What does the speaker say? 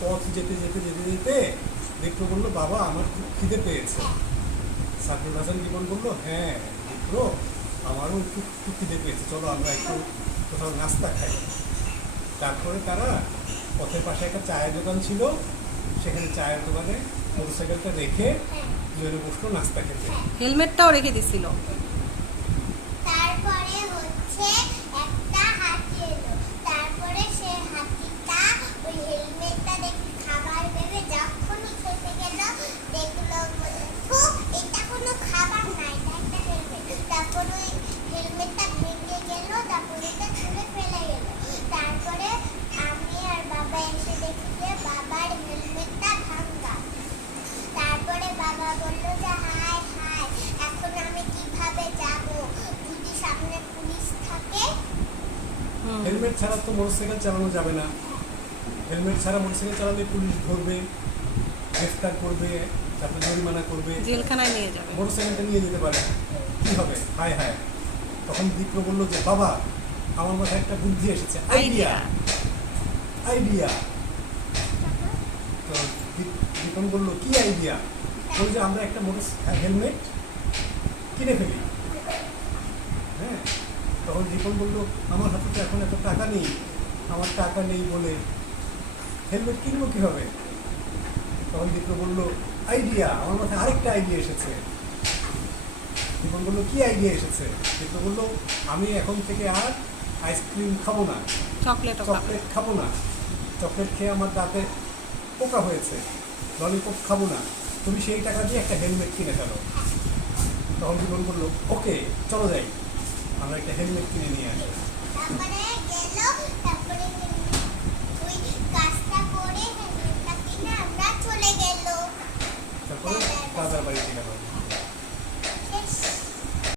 পথ যেতে যেতে যেতে যেতে বিপ্র বললো, বাবা আমার খুব খিদে পেয়েছে। সাকিব হাসান জীবন বললো, হ্যাঁ বিপ্র, আমারও একটু একটু খিদে পেয়েছে, চলো আমরা একটু কোথাও নাস্তা খাই। তারপরে তারা পথের পাশে একটা চায়ের দোকান ছিল, সেখানে চায়ের দোকানে মোটরসাইকেলটা রেখে দুজনে বসলো নাস্তা খেতে। হেলমেটটাও রেখে দিছিল। তারপরে হচ্ছে একটা হাতি এলো। তারপরে সে হাতিটা ওই হেলমেটটা দেখে খাবার ভেবে যখনই খেতে গেল, দেখলো ফু, এটা কোনো খাবার না, এটা একটা হেলমেট। তারপরে ওই হেলমেটটা ভেঙে গেল, তারপরে এটা ছুঁড়ে ফেলে গেল। তারপরে আমি আর বাবা এসে দেখি যে বাবার হেলমেটটা ভাঙা। তারপরে বাবা বললো যে হায় হায়, এখন আমি কিভাবে যাব, যদি সামনে পুলিশ থাকে। হেলমেট ছাড়া তো মোটরসাইকেল চালানো যাবে না, হেলমেট ছাড়া মোটরসাইকেল চালালে পুলিশ ধরবে, গ্রেফতার করবে, তারপরে জরিমানা করবে, জেলখানায় নিয়ে যাবে। মোটরসাইকেলটা নিয়ে যেতে পারে, কি হবে? হায় হায়। তখন বিপ্র বললো যে বাবা, আমার মাথায় একটা বুদ্ধি এসেছে, আইডিয়া আইডিয়া। তো দীপন বললো, কি আইডিয়া? বলছে যে আমরা একটা হেলমেট কিনে ফেলি। হ্যাঁ, তখন দীপন বললো, আমার হাতে তো এখন এত টাকা নেই, আমার টাকা নেই বলে হেলমেট কিনবো কীভাবে? তখন দীপ্র বললো, আইডিয়া, আমার মাথায় আরেকটা আইডিয়া এসেছে। দীপন বললো, কি আইডিয়া এসেছে? দীপ্র বললো, আমি এখন থেকে আর আইসক্রিম খাবো না, চকলেট খাবো না, চকলেট খেয়ে আমার দাঁতে পোকা হয়েছে, ললিপপ খাবো না, তুমি সেই টাকা দিয়ে একটা হেলমেট কিনে ফেলো। তখন দীপন বললো, ওকে চলো যাই, আমরা একটা হেলমেট কিনে নিয়ে আসি। তারপরে গেল, তারপরে ওই কাজটা করে হেলমেটটা কিনে আমরা চলে গেল তারপরে দাদার বাড়িতে গেল।